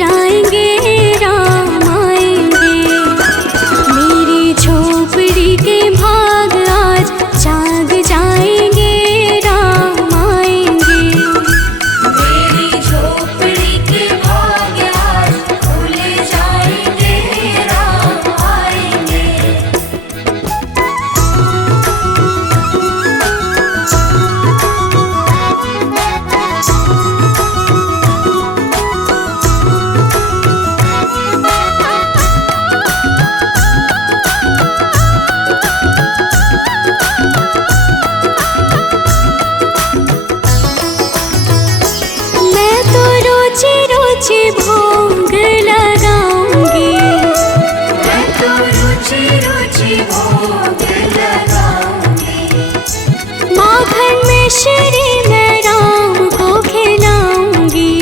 जाएंगे राम आएंगे। मेरी झोपड़ी के भाग आज जाग जाएंगे राम आएंगे। मेरी झोपड़ी के भाग आज खुल जाएंगे राम आएंगे। मैं तो रोजे रोजे भोग लगाऊंगी। मैं तो रुचि रुचि भोग लगाऊंगी। माखन में श्री मैं राम को खिलाऊंगी।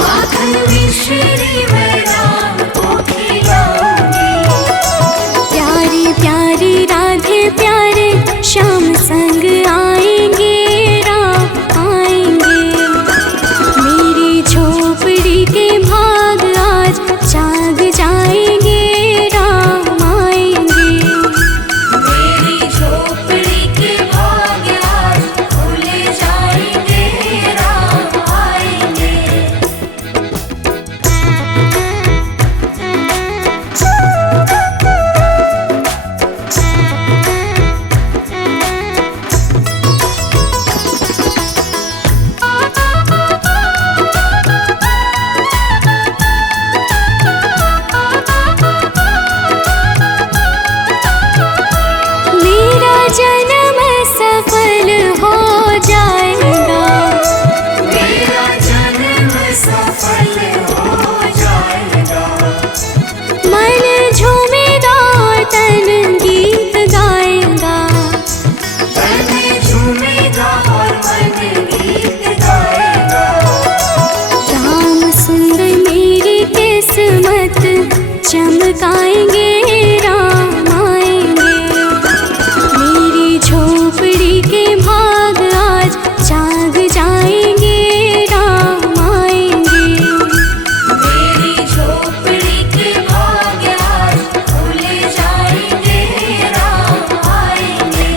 माखन मिश्री मैं राम को खिलाऊंगी। प्यारी प्यारी राधे प्यारे श्याम संग आएंगे राम आएंगे। मेरी झोपड़ी के भाग आज जाग जाएंगे राम आएंगे। मेरी झोपड़ी के भाग आज खुल जाएंगे राम आएंगे। मेरा जन्म सफल हो जाएगा। मेरा जन्म सफल हो जाएगा। मन झूमेगा और तन गीत गाएगा। तन झूमेगा और मन गीत गाएगा। राम सुंदर मेरी किस्मत चमकाएंगे राम आएंगे। मेरी झोपड़ी के भाग आज जाग जाएंगे राम आएंगे। मेरी झोपड़ी के भाग आज खुल जाएंगे राम आएंगे।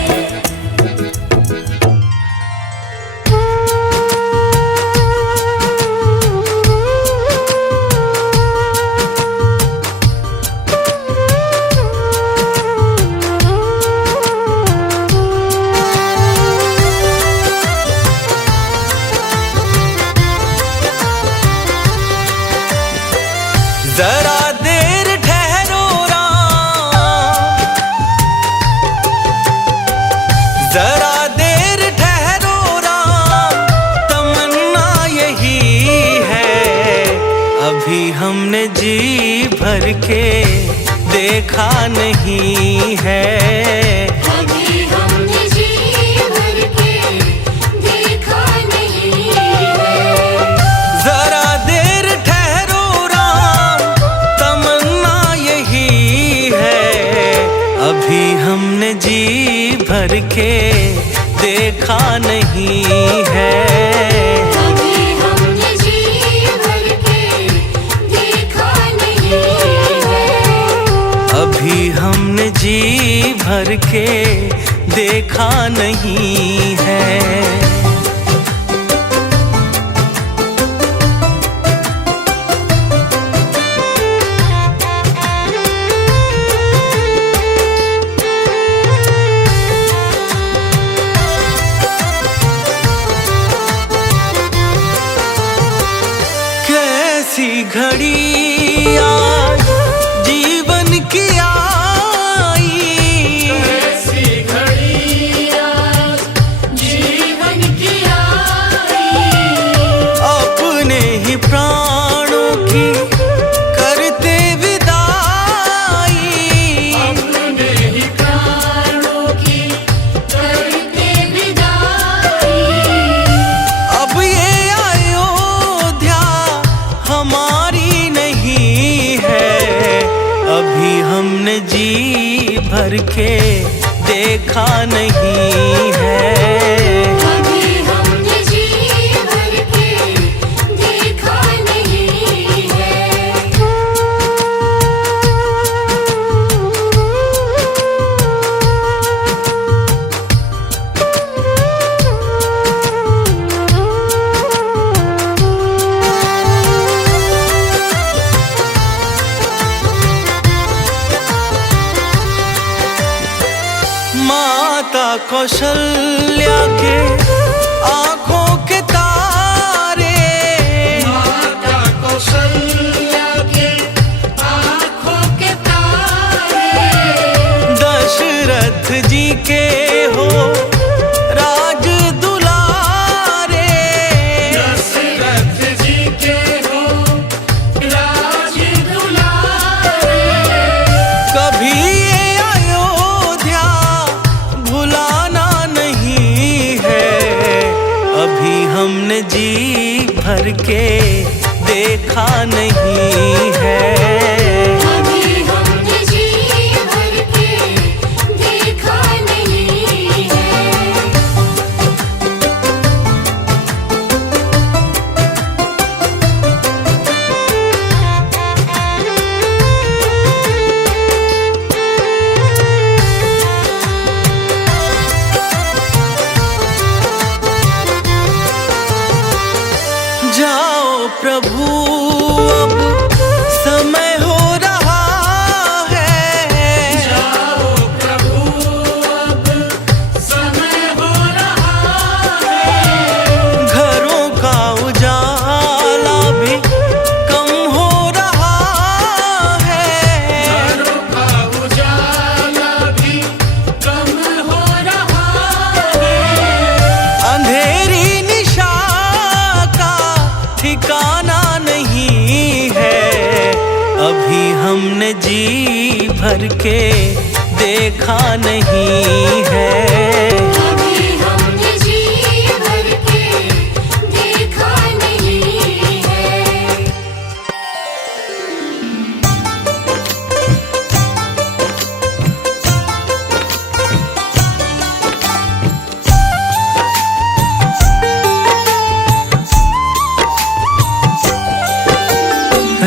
जरा देर ठहरो राम, जरा देर ठहरो राम, तमन्ना यही है। अभी हमने जी भर के देखा नहीं है। अभी हमने जी भर के देखा नहीं है। जरा देर ठहरो राम, तमन्ना यही है। अभी हमने जी भर के देखा नहीं है। अभी हमने जी भर के देखा नहीं है। अभी हमने जी भर के देखा नहीं है। कैसी घड़ी आज जीवन की आई, ऐसी घड़ी आज जीवन की आई। अपने ही प्राणों की करते विदाई। अपने ही प्राणों की करते विदाई। अब ये अयोध्या हमारी नहीं है। अभी हमने जी भर के देखा नहीं है। अभी हमने जी भर के देखा नहीं कौशल्या के आंखों के तारे, माता कौशल्या के आँखों के तारे, दशरथ जी के हो राज दुलारे, दशरथ जी के हो राज दुलारे। कभी ये अयोध्या भुलाना नहीं है, अभी हमने जी भर के देखा नहीं है। अभी हमने जी भर के देखा नहीं है। जाओ प्रभु अब समय हो रहा है, जाओ प्रभु अब समय हो रहा है, घरों का उजाला भी कम हो रहा है, घरों का उजाला भी कम हो रहा है, अंधेरी निशा का ठिकाना नहीं है, अभी हमने जी भर के देखा नहीं है। अभी हमने जी भर के देखा नहीं है।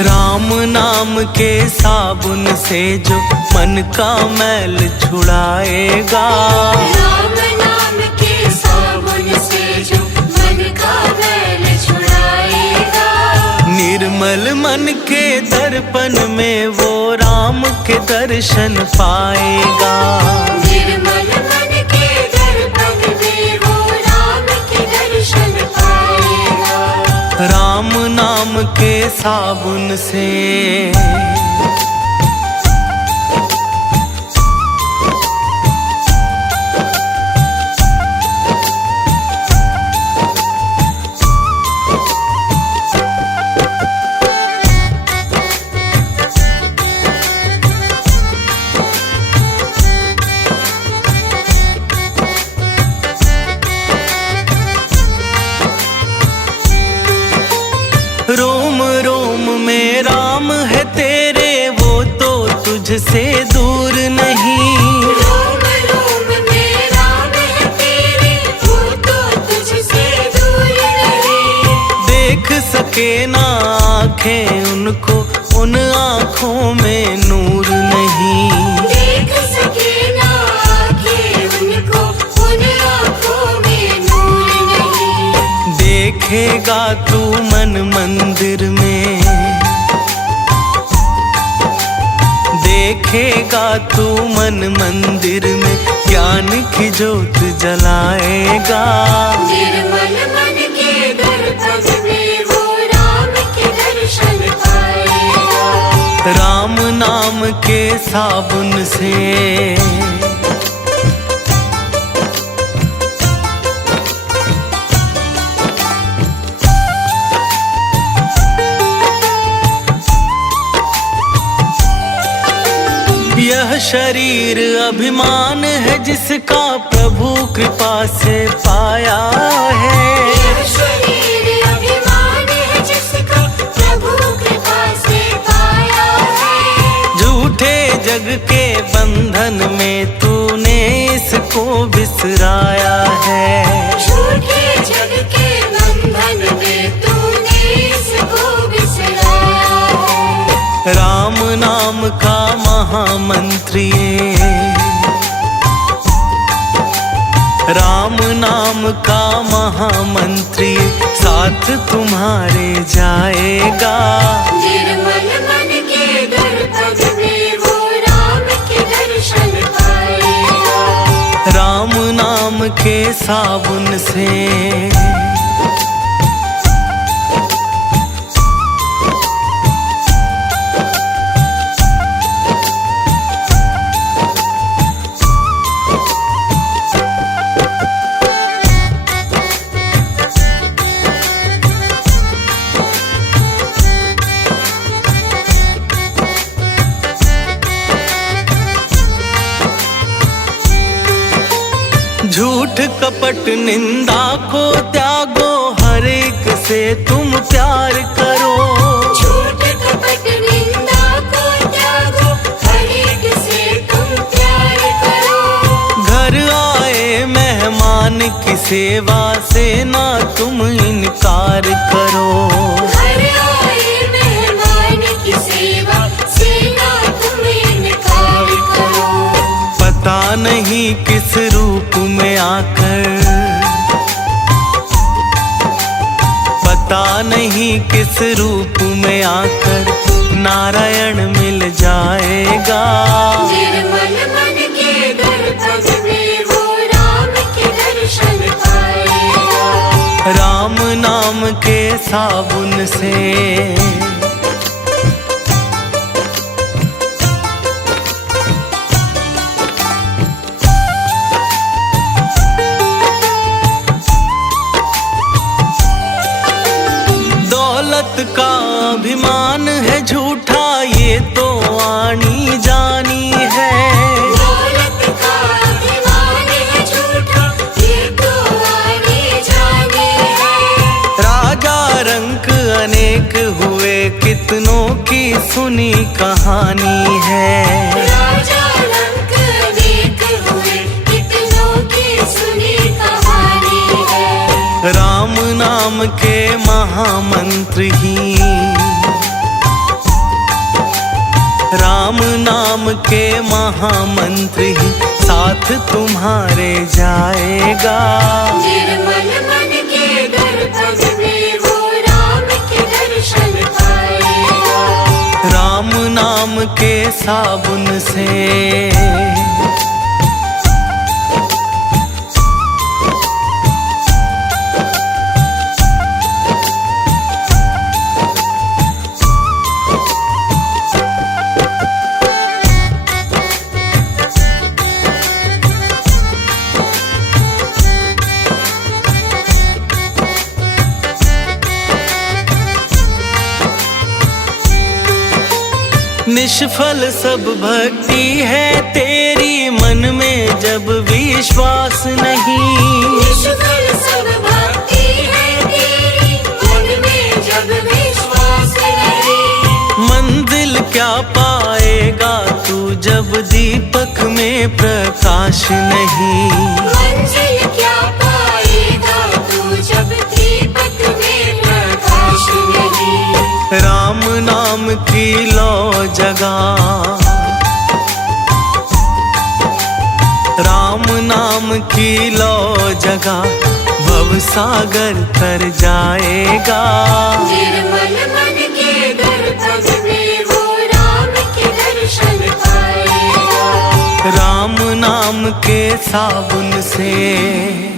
राम नाम के साबुन से जो मन का मैल छुड़ाएगा, राम नाम के साबुन से जो मन का मैल छुड़ाएगा, निर्मल मन के दर्पण में वो राम के दर्शन पाएगा। निर्मल मन के दर्पण में वो राम के दर्शन पाएगा। राम नाम के साबुन से रोम रोम में राम है तेरे, वो तो तुझसे दूर नहीं। रोम रोम में राम है तेरे, वो तो तुझसे दूर नहीं। देख सके ना आँखें उनको, उन आँखों में नूर नहीं। देख सके ना आँखें उनको, उन आँखों में नूर नहीं। देखेगा तू मन मंदिर में, देखेगा तू मन मंदिर में, ज्ञान की ज्योत जलाएगा। निर्मल मन के दर्पण में वो राम के दर्शन पाएगा। राम नाम के साबुन से यह शरीर अभिमान है जिसका प्रभु कृपा से पाया है। यह शरीर अभिमान है जिसका प्रभु कृपा से पाया है। झूठे जग के बंधन में तूने इसको बिसराया है। झूठे जग के बंधन में तूने इसको बिसराया है। राम नाम का महामंत्र ये, राम नाम का महामंत्र ये, साथ तुम्हारे जाएगा। निर्मल मन के दर्पण में वो राम के दर्शन पाएगा। राम नाम साबुन से। झूठ कपट निंदा को त्यागो, हर एक से तुम प्यार करो। झूठ कपट निंदा को त्यागो, हर एक से तुम प्यार करो। घर आए मेहमान की सेवा से ना तुम इनकार करो। घर आए मेहमान की सेवा से ना तुम इनकार करो। पता नहीं किस रूप में आकर, पता नहीं किस रूप में आकर नारायण मिल जाएगा। निर्मल मन के दर्पण में वो राम के दर्शन पाएगा। राम नाम के साबुन से। दौलत का अभिमान है झूठा, ये तो आनी जानी है। दौलत का अभिमान है झूठा, ये तो आनी जानी है। राजा रंक अनेक हुए, कितनों की सुनी कहानी है। राजा रंक अनेक हुए, कितनों की सुनी कहानी है। राम नाम के महामंत्र ही, राम नाम के महामंत्र ही साथ तुम्हारे जाएगा। निर्मल मन के दर्पण में वो राम के दर्शन पाएगा। राम नाम के साबुन से। निष्फल सब भक्ति है तेरी, मन में जब विश्वास नहीं। निष्फल सब भक्ति है तेरी, मन में जब विश्वास नहीं। मंजिल क्या पाएगा तू जब दीपक में प्रकाश नहीं। मंजिल क्या पाएगा तू जब दीपक में प्रकाश नहीं। राम नाम की लो जगा, राम नाम की लो जगा, भव सागर तर जाएगा। निर्मल मन के दर्पण में वो राम के दर्शन पाएगा। राम नाम के साबुन से।